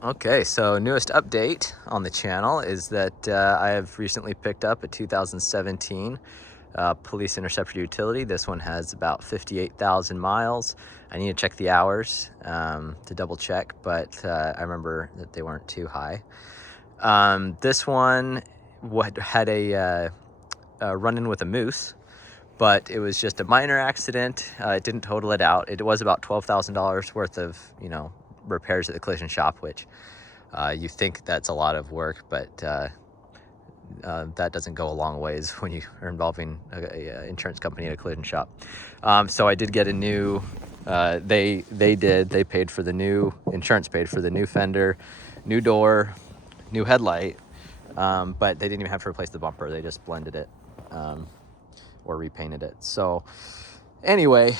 Okay, so newest update on the channel is that I have recently picked up a 2017 Police Interceptor utility. This one has about 58,000 miles. I need to check the hours to double check, but I remember that they weren't too high. This one had a run-in with a moose, but it was just a minor accident. It didn't total it out. It was about $12,000 worth of, repairs at the collision shop, which you think that's a lot of work, but that doesn't go a long ways when you are involving a insurance company at a collision shop. So I did get a new, they paid for the new, insurance paid for the new fender, new door, new headlight, but they didn't even have to replace the bumper. They just blended it or repainted it. So anyway,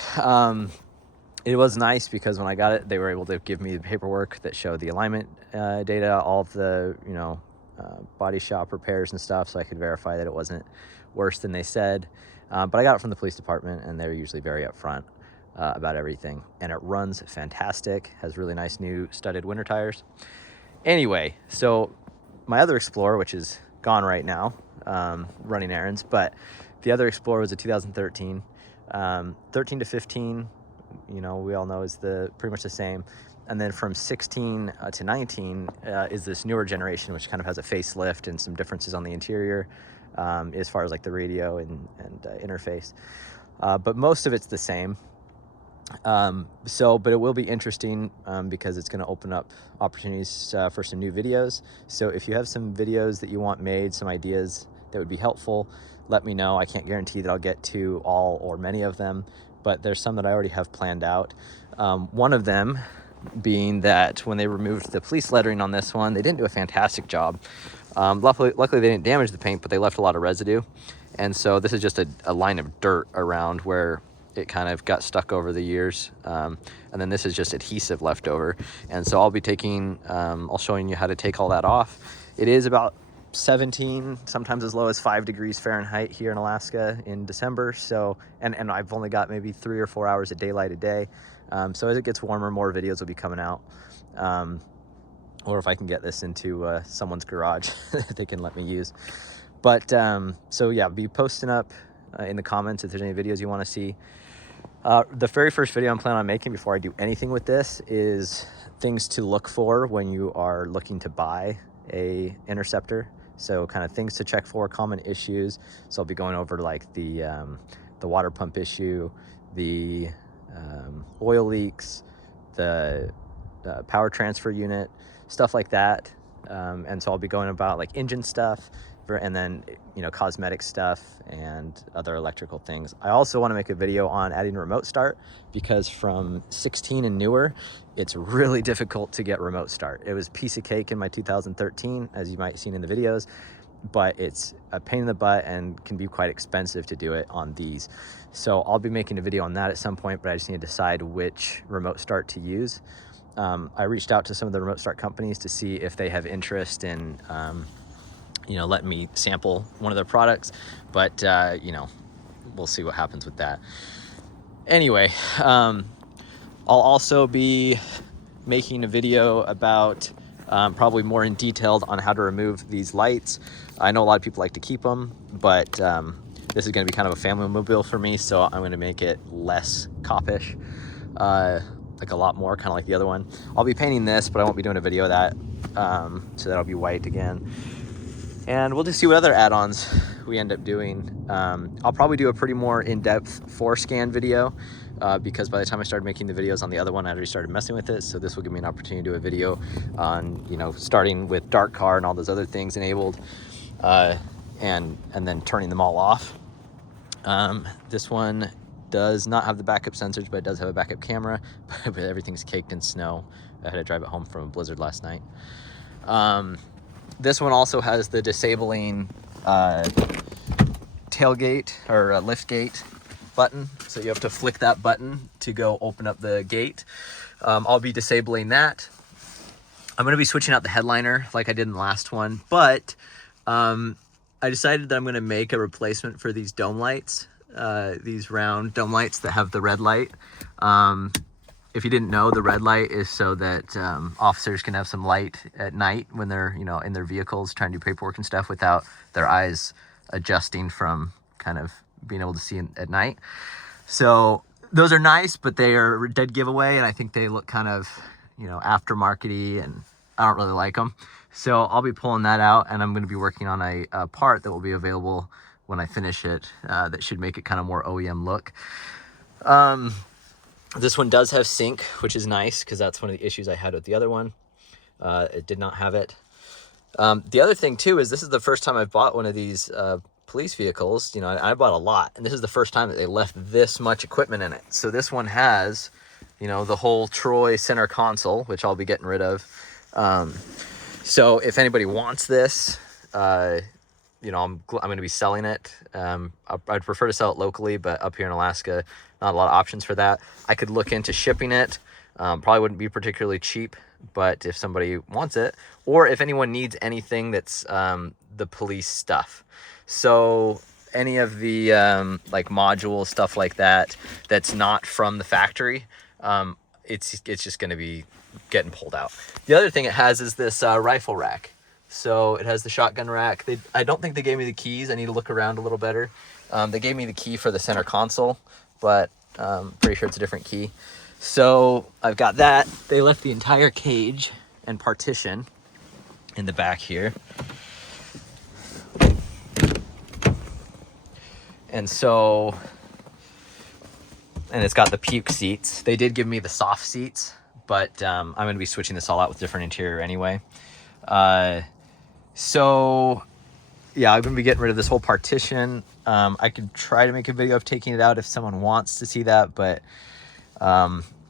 it was nice because when I got it, they were able to give me the paperwork that showed the alignment data, all of the, body shop repairs and stuff, so I could verify that it wasn't worse than they said. But I got it from the police department, and they're usually very upfront about everything. And it runs fantastic, has really nice new studded winter tires. Anyway, so my other Explorer, which is gone right now, running errands, but the other Explorer was a 2013. 13 to 15, we all know is pretty much the same. And then from 16 to 19 is this newer generation, which kind of has a facelift and some differences on the interior as far as like the radio and interface. But most of it's the same. But it will be interesting because it's going to open up opportunities for some new videos. So if you have some videos that you want made, some ideas that would be helpful, let me know. I can't guarantee that I'll get to all or many of them, but there's some that I already have planned out. One of them being that when they removed the police lettering on this one, they didn't do a fantastic job. Luckily they didn't damage the paint, but they left a lot of residue. And so this is just a line of dirt around where it kind of got stuck over the years. And then this is just adhesive left over. And so I'll be I'll showing you how to take all that off. It is about 17, sometimes as low as 5 degrees Fahrenheit here in Alaska in December. So, and I've only got maybe 3 or 4 hours of daylight a day. So as it gets warmer, more videos will be coming out. Or if I can get this into someone's garage that they can let me use. But so yeah, be posting up in the comments if there's any videos you want to see. The very first video I'm planning on making before I do anything with this is things to look for when you are looking to buy a Interceptor. So kind of things to check for, common issues. So I'll be going over like the water pump issue, the oil leaks, the power transfer unit, stuff like that. And so I'll be going about like engine stuff, and then cosmetic stuff and other electrical things. I also want to make a video on adding remote start, because from 16 and newer, it's really difficult to get remote start. It was a piece of cake in my 2013, as you might have seen in the videos, but it's a pain in the butt and can be quite expensive to do it on these. So I'll be making a video on that at some point, but I just need to decide which remote start to use. I reached out to some of the remote start companies to see if they have interest in letting me sample one of their products, but we'll see what happens with that. Anyway, I'll also be making a video about probably more in detail on how to remove these lights. I know a lot of people like to keep them, but this is going to be kind of a family mobile for me, so I'm going to make it less cop-ish, like a lot more, kind of like the other one. I'll be painting this, but I won't be doing a video of that, so that'll be white again. And we'll just see what other add-ons we end up doing. I'll probably do a pretty more in-depth forescan video because by the time I started making the videos on the other one, I already started messing with it. So this will give me an opportunity to do a video on, starting with dark car and all those other things enabled, and then turning them all off. This one does not have the backup sensors, but it does have a backup camera, but everything's caked in snow. I had to drive it home from a blizzard last night. This one also has the disabling tailgate or liftgate button. So you have to flick that button to go open up the gate. I'll be disabling that. I'm going to be switching out the headliner like I did in the last one, but I decided that I'm going to make a replacement for these dome lights, these round dome lights that have the red light. if you didn't know, the red light is so that officers can have some light at night when they're, you know, in their vehicles trying to do paperwork and stuff without their eyes adjusting from kind of being able to see at night. So those are nice, but they are a dead giveaway, and I think they look kind of, you know, aftermarket-y, and I don't really like them. So I'll be pulling that out, and I'm going to be working on a part that will be available when I finish it that should make it kind of more OEM look. This one does have sync, which is nice because that's one of the issues I had with the other one. It did not have it. The other thing too is this is the first time I've bought one of these police vehicles. You know, I bought a lot, and this is the first time that they left this much equipment in it. So this one has, you know, the whole Troy center console, which I'll be getting rid of. So if anybody wants this, you know, I'm going to be selling it. I'd prefer to sell it locally, but up here in Alaska, not a lot of options for that. I could look into shipping it. Probably wouldn't be particularly cheap, but if somebody wants it, or if anyone needs anything that's the police stuff. So any of the like module stuff like that, that's not from the factory, it's just going to be getting pulled out. The other thing it has is this rifle rack. So it has the shotgun rack. I don't think they gave me the keys. I need to look around a little better. They gave me the key for the center console, but pretty sure it's a different key. So I've got that. They left the entire cage and partition in the back here. And so, and it's got the puke seats. They did give me the soft seats, but I'm going to be switching this all out with different interior anyway. So yeah, I'm going to be getting rid of this whole partition. I could try to make a video of taking it out if someone wants to see that, but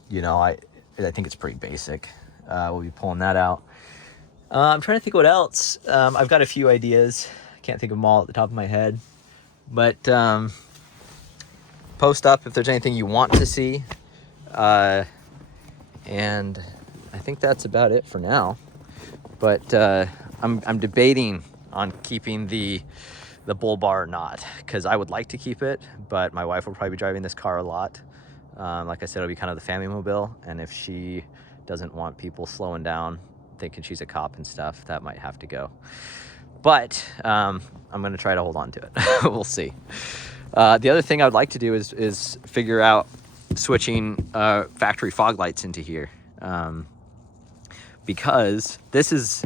you know, I think it's pretty basic. We'll be pulling that out. I'm trying to think what else. I've got a few ideas. I can't think of them all at the top of my head, but post up if there's anything you want to see. And I think that's about it for now. But I'm debating on keeping the bull bar or not, because I would like to keep it, but my wife will probably be driving this car a lot. Like I said, it'll be kind of the family mobile, and if she doesn't want people slowing down thinking she's a cop and stuff, that might have to go. But I'm going to try to hold on to it. We'll see. The other thing I would like to do is figure out switching factory fog lights into here. Because this is,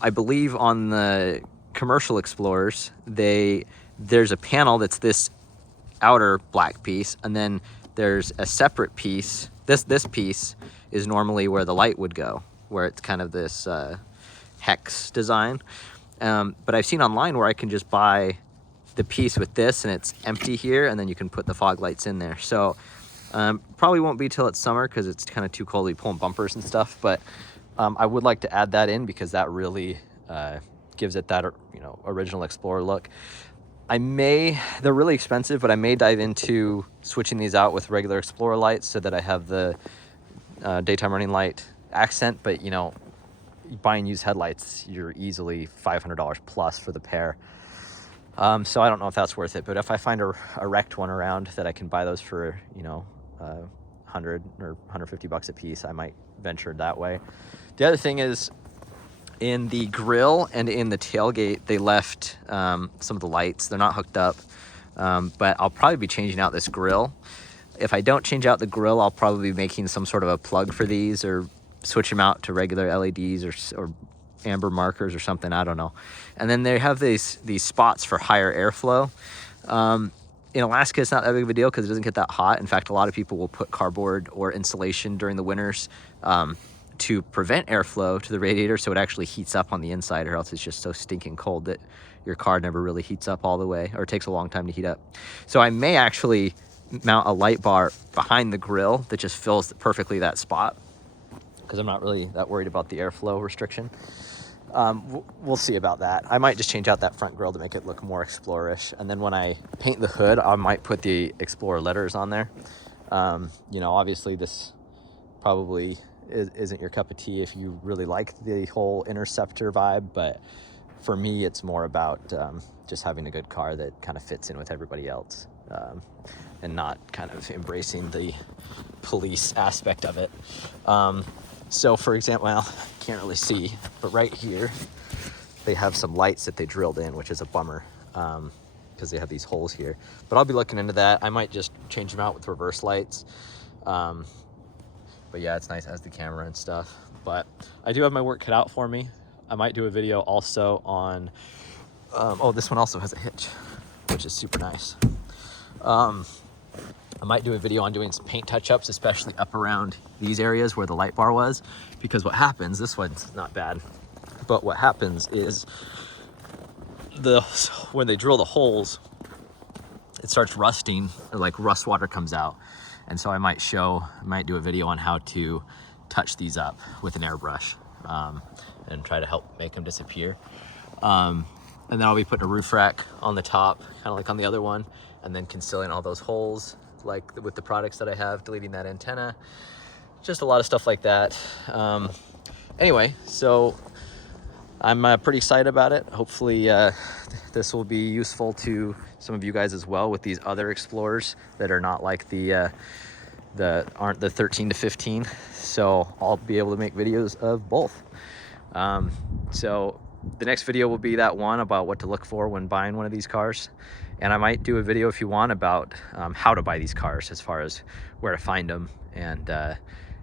I believe, on the commercial Explorers, there's a panel that's this outer black piece, and then there's a separate piece. This piece is normally where the light would go, where it's kind of this hex design. But I've seen online where I can just buy the piece with this, and it's empty here, and then you can put the fog lights in there. So probably won't be till it's summer because it's kind of too cold to be pulling bumpers and stuff, but I would like to add that in because that really gives it that, you know, original Explorer look. They're really expensive, but I may dive into switching these out with regular Explorer lights so that I have the daytime running light accent. But, you know, buying used headlights, you're easily $500 plus for the pair. So I don't know if that's worth it, but if I find a wrecked one around that I can buy those for, you know, 100 or 150 bucks a piece, I might venture that way. The other thing is, in the grill and in the tailgate, they left some of the lights. They're not hooked up, but I'll probably be changing out this grill. If I don't change out the grill, I'll probably be making some sort of a plug for these, or switch them out to regular LEDs or amber markers or something, I don't know. And then they have these spots for higher airflow. In Alaska, it's not that big of a deal because it doesn't get that hot. In fact, a lot of people will put cardboard or insulation during the winters to prevent airflow to the radiator, so it actually heats up on the inside, or else it's just so stinking cold that your car never really heats up all the way, or it takes a long time to heat up. So I may actually mount a light bar behind the grill that just fills perfectly that spot, because I'm not really that worried about the airflow restriction. We'll see about that. I might just change out that front grille to make it look more Explorer-ish, and then when I paint the hood, I might put the Explorer letters on there. You know, obviously this probably isn't your cup of tea if you really like the whole Interceptor vibe, but for me it's more about just having a good car that kind of fits in with everybody else. and not kind of embracing the police aspect of it. So for example, well, can't really see, but right here, they have some lights that they drilled in, which is a bummer, because they have these holes here. But I'll be looking into that. I might just change them out with reverse lights. But yeah, it's nice, it has the camera and stuff. But I do have my work cut out for me. I might do a video also on, oh, this one also has a hitch, which is super nice. I might do a video on doing some paint touch-ups, especially up around these areas where the light bar was, because what happens, this one's not bad, but what happens is when they drill the holes, it starts rusting, or like rust water comes out. And so I might do a video on how to touch these up with an airbrush, and try to help make them disappear. And then I'll be putting a roof rack on the top, kind of like on the other one, and then concealing all those holes, like with the products that I have, deleting that antenna, just a lot of stuff like that. Anyway, so I'm pretty excited about it. Hopefully this will be useful to some of you guys as well with these other Explorers that are not like aren't the 13 to 15. So I'll be able to make videos of both. So the next video will be that one about what to look for when buying one of these cars. And I might do a video, if you want, about how to buy these cars, as far as where to find them, and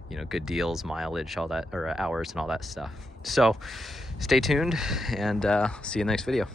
you know, good deals, mileage, all that, or hours and all that stuff. So stay tuned, and see you in the next video.